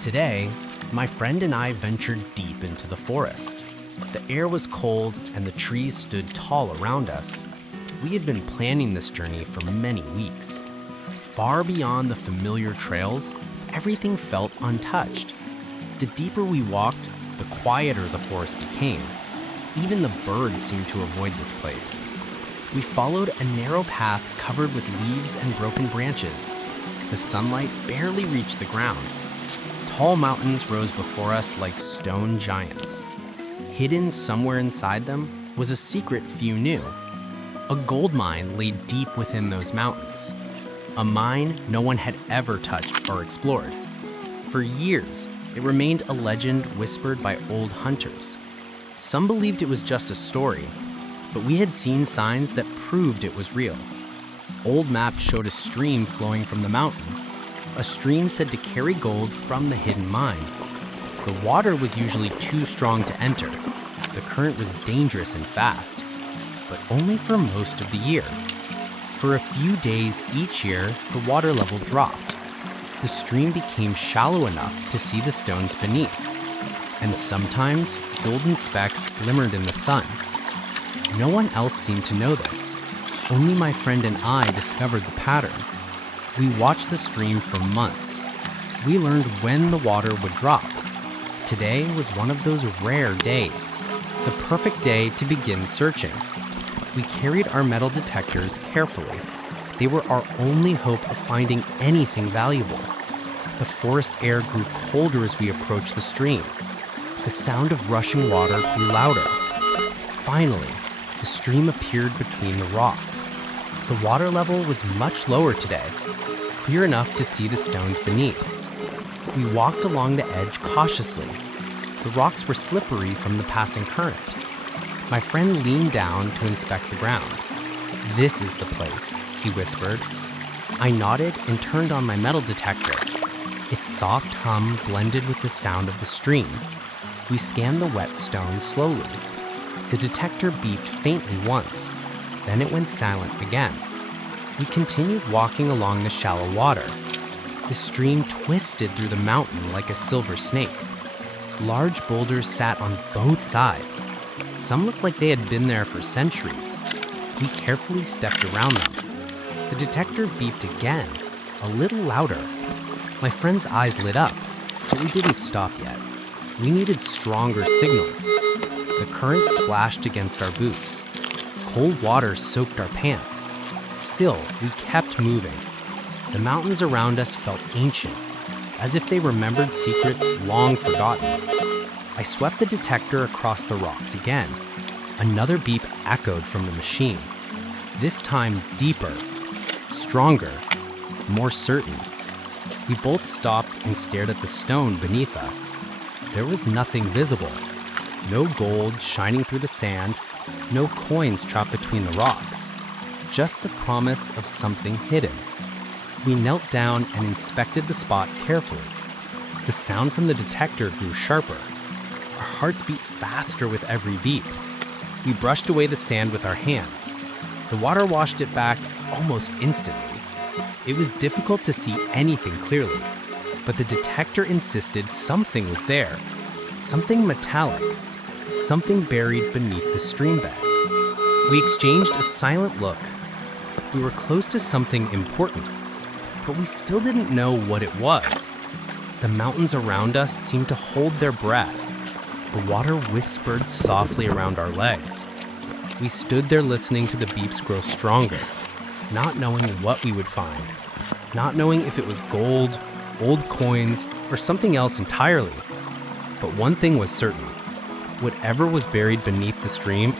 Today, my friend and I ventured deep into the forest. The air was cold and the trees stood tall around us. We had been planning this journey for many weeks. Far beyond the familiar trails, everything felt untouched. The deeper we walked, the quieter the forest became. Even the birds seemed to avoid this place. We followed a narrow path covered with leaves and broken branches. The sunlight barely reached the ground. Tall mountains rose before us like stone giants. Hidden somewhere inside them was a secret few knew. A gold mine lay deep within those mountains. A mine no one had ever touched or explored. For years, it remained a legend whispered by old hunters. Some believed it was just a story, but we had seen signs that proved it was real. Old maps showed a stream flowing from the mountain. A stream said to carry gold from the hidden mine. The water was usually too strong to enter. The current was dangerous and fast, but only for most of the year. For a few days each year, the water level dropped. The stream became shallow enough to see the stones beneath, and sometimes golden specks glimmered in the sun. No one else seemed to know this. Only my friend and I discovered the pattern. We watched the stream for months. We learned when the water would drop. Today was one of those rare days, the perfect day to begin searching. We carried our metal detectors carefully. They were our only hope of finding anything valuable. The forest air grew colder as we approached the stream. The sound of rushing water grew louder. Finally, the stream appeared between the rocks. The water level was much lower today, clear enough to see the stones beneath. We walked along the edge cautiously. The rocks were slippery from the passing current. My friend leaned down to inspect the ground. "This is the place," he whispered. I nodded and turned on my metal detector. Its soft hum blended with the sound of the stream. We scanned the wet stones slowly. The detector beeped faintly once, then it went silent again. We continued walking along the shallow water. The stream twisted through the mountain like a silver snake. Large boulders sat on both sides. Some looked like they had been there for centuries. We carefully stepped around them. The detector beeped again, a little louder. My friend's eyes lit up, but we didn't stop yet. We needed stronger signals. The current splashed against our boots. Cold water soaked our pants. Still, we kept moving. The mountains around us felt ancient, as if they remembered secrets long forgotten. I swept the detector across the rocks again. Another beep echoed from the machine. This time deeper, stronger, more certain. We both stopped and stared at the stone beneath us. There was nothing visible. No gold shining through the sand, no coins trapped between the rocks. Just the promise of something hidden. We knelt down and inspected the spot carefully. The sound from the detector grew sharper. Our hearts beat faster with every beep. We brushed away the sand with our hands. The water washed it back almost instantly. It was difficult to see anything clearly, but the detector insisted something was there. Something metallic. Something buried beneath the stream bed. We exchanged a silent look. We were close to something important, but we still didn't know what it was. The mountains around us seemed to hold their breath. The water whispered softly around our legs. We stood there listening to the beeps grow stronger, not knowing what we would find, not knowing if it was gold, old coins, or something else entirely. But one thing was certain. Whatever was buried beneath the stream,